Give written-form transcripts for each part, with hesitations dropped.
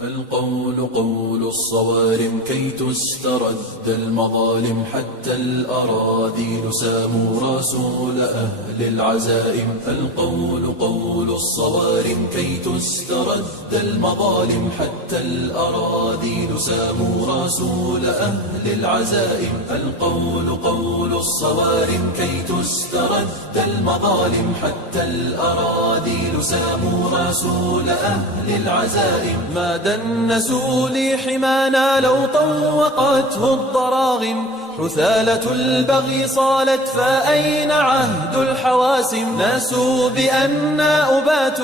القول قول الصوارم كي تسترد المظالم، حتى الأراذيل ساموا رسول أهل العزائم. القول قول الصوارم كي تسترد المظالم، حتى الأراذيل ساموا رسول أهل العزائم. القول قول الصوارم كي تسترد المظالم، حتى الأراذيل ساموا رسول أهل العزائم. ما دنسوا لي حمانا لو طوقته الضراغم، حثالة البغي صالت فأين عهد الحواسم. ناسوا بأننا أبات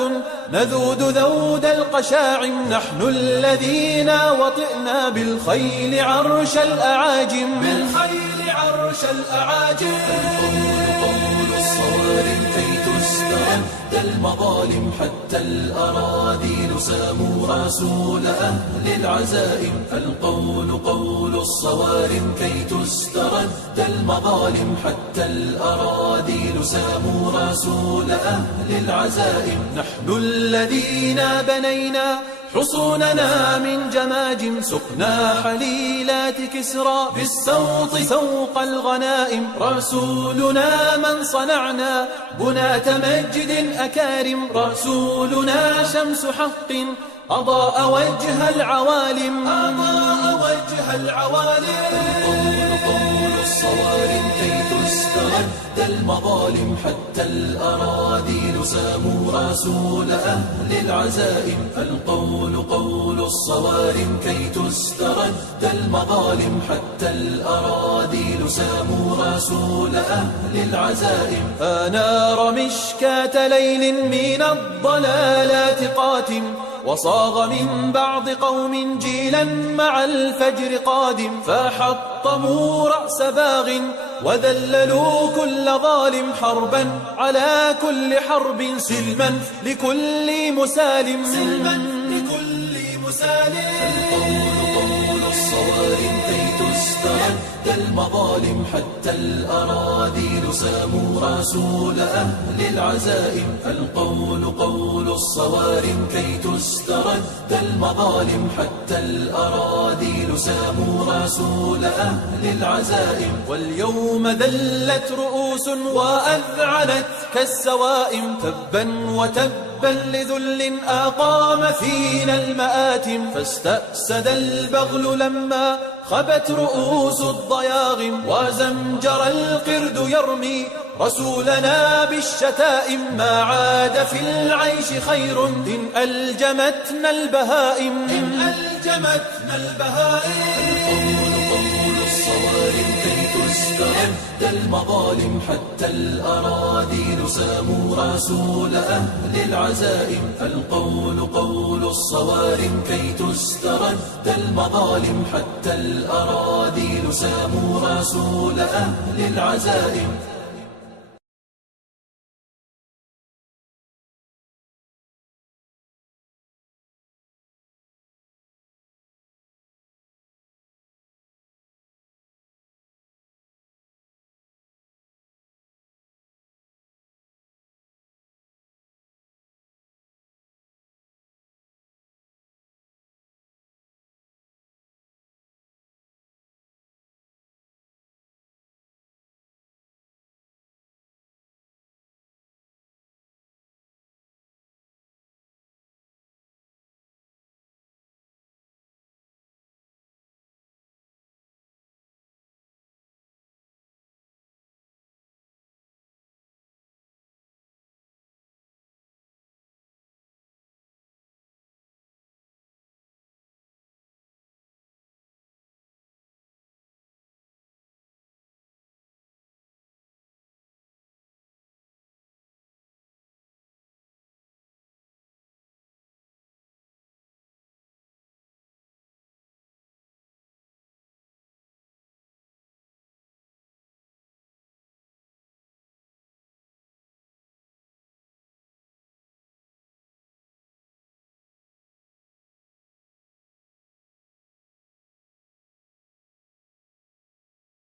نذود ذود القشاعم، نحن الذين وطئنا بالخيل عرش الأعاجم. بالخيل عرش الأعاجم. قول الصوارم كي تسترد المظالم، حتى الأراذيل ساموا رسول أهل العزائم. القول قول الصوارم كي تسترد المظالم، حتى الأراذيل ساموا رسول أهل العزائم. نحن الذين بنينا حصوننا من جماجم، سقنا حليلات كسرى بالسوط سوق الغنائم. رسولنا من صنعنا بنات مجد أكارم، رسولنا شمس حق أضاء وجه العوالم. أضاء وجه العوالم. قول الصوارم كي تسترد المظالم، حتى الأراذيل ساموا رسول أهل العزائم. القول قول الصوارم كي تسترد المظالم، حتى الأراذيل ساموا رسول أهل العزائم. أنار مشكاة ليل من الضلالات قاتم، وصاغ من بعض قوم جيلا مع الفجر قادم. فحطموا رأس باغ وذللوا كل ظالم، حربا على كل حرب سلما لكل مسالم. سلما لكل مسالم. قول الصوارم كي تسترد المظالم، حتى الأراذيل ساموا رسول أهل العزائم. القول قول الصوارم كي تسترد المظالم، حتى الأراذيل ساموا رسول أهل العزائم. واليوم ذلت رؤوس وأذعنت كالسوائم، تبا وتبا لذل أقام فينا المآتم. فاستأسد البغل لما خبت رؤوس الضياغم، وزمجر القرد يرمي رسولنا بالشتائم. ما عاد في العيش خير إن ألجمتنا البهائم. إن ألجمتنا البهائم. قول الصوارم كي تسترد المظالم، حتى الأراذيل ساموا رسول أهل العزائم. القول قول الصوارم كي تسترد المظالم، حتى الأراذيل ساموا رسول أهل العزائم.